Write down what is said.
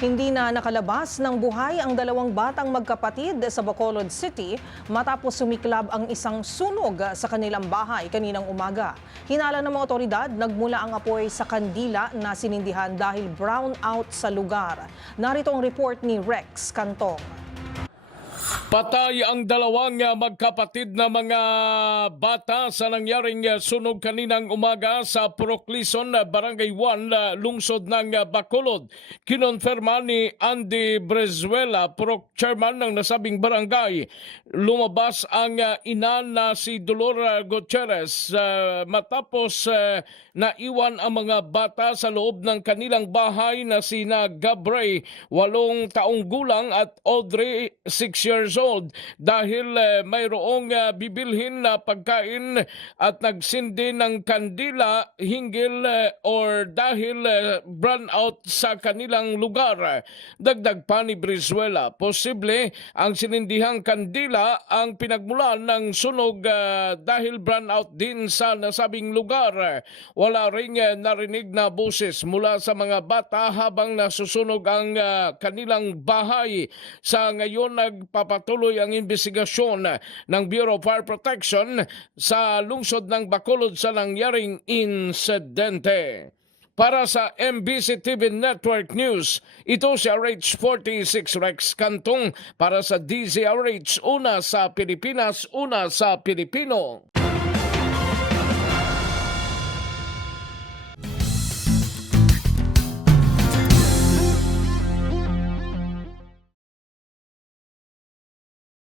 Hindi na nakalabas ng buhay ang dalawang batang magkapatid sa Bacolod City matapos sumiklab ang isang sunog sa kanilang bahay kaninang umaga. Hinala ng mga otoridad, nagmula ang apoy sa kandila na sinindihan dahil brown out sa lugar. Narito ang report ni Rex Cantong. Patay ang dalawang magkapatid na mga bata sa nangyaring sunog kaninang umaga sa Proclison, Barangay 1, lungsod ng Bacolod. Kinonfirma ni Andy Brezuela, Chairman ng nasabing barangay. Lumabas ang ina na si Dolor Gutierrez matapos naiwan ang mga bata sa loob ng kanilang bahay na sina Gabriel, 8 taong gulang at Audrey, 6 years old, dahil mayroong bibilhin na pagkain at nagsindi ng kandila hinggil or dahil burn out sa kanilang lugar. Dagdag pa ni Brizuela, posible ang sinindihang kandila ang pinagmulan ng sunog dahil burn out din sa nasabing lugar. Wala ring narinig na boses mula sa mga bata habang nasusunog ang kanilang bahay. Sa ngayon, nagpapatuloy ang investigasyon ng Bureau of Fire Protection sa lungsod ng Bacolod sa nangyaring insidente. Para sa MBC TV Network News, ito si RH46 Rex Cantong para sa DZRH, una sa Pilipinas, una sa Pilipino.